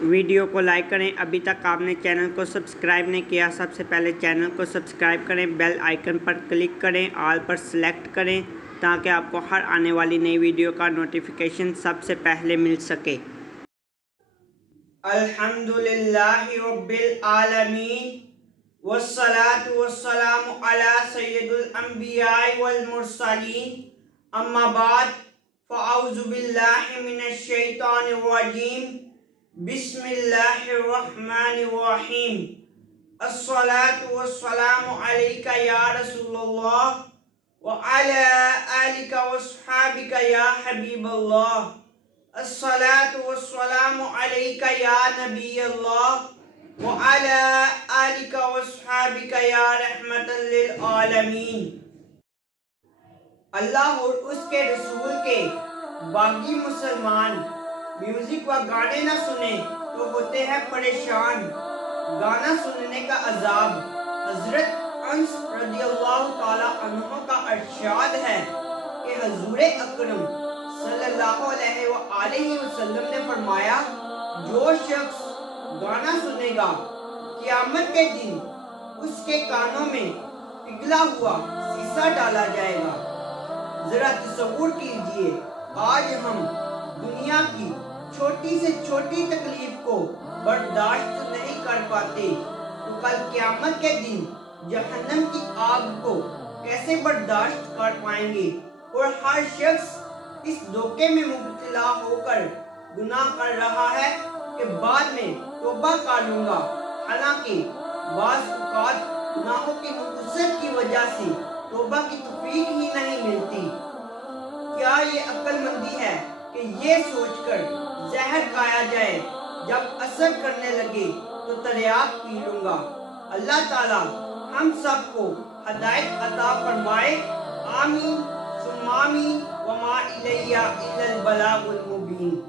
Video کو like کریں۔ ابھی تک آپ نے چینل کو سبسکرائب نہیں کیا، سب سے پہلے چینل کو سبسکرائب کریں، بیل آئیکن پر کلک کریں، آل پر سلیکٹ کریں تاکہ آپ کو ہر آنے والی نئی ویڈیو کا نوٹیفیکیشن سب سے پہلے مل سکے۔ الحمدللہ رب العالمین والصلاة والسلام علی سید الانبیاء والمرسلین، اما بعد فاعوذ باللہ من الشیطان الرجیم، بسم اللہ الرحمن الرحیم۔ الصلاة والسلام علیکہ یا رسول اللہ وعلی آلک وصحابک یا حبیب اللہ۔ الصلاة والسلام علیکہ یا نبی اللہ وعلی آلک وصحابک یا رحمت للعالمین۔ اللہ اور اس کے رسول کے باقی مسلمان میوزک و گانے نہ سنیں تو ہوتے ہیں پریشان۔ گانا سننے کا عذاب۔ حضرت انس رضی اللہ تعالی عنہ کا ارشاد ہے کہ حضور اکرم صلی اللہ علیہ وآلہ وسلم نے فرمایا، جو شخص گانا سنے گا قیامت کے دن اس کے کانوں میں پگھلا ہوا سیسا ڈالا جائے گا۔ ذرا تصور کیجئے، آج ہم دنیا کی چھوٹی سے چھوٹی تکلیف کو برداشت نہیں کر پاتے تو کل قیامت کے دن جہنم کی آگ کو کیسے برداشت کر پائیں گے؟ اور ہر شخص اس دھوکے میں مبتلا ہو کر گناہ کر رہا ہے کہ بعد میں توبہ کر لوں گا، حالانکہ بعض اوقات گناہوں کی نحوست کی وجہ سے توبہ کی توفیق ہی نہیں ملتی۔ کیا یہ عقل مندی ہے کہ یہ سوچ کر زہر کھایا جائے جب اثر کرنے لگے تو تریاک پی لوں گا؟ اللہ تعالی ہم سب کو ہدایت عطا فرمائے، آمین ثم آمین، وما الیہ الا البلاغ المبین۔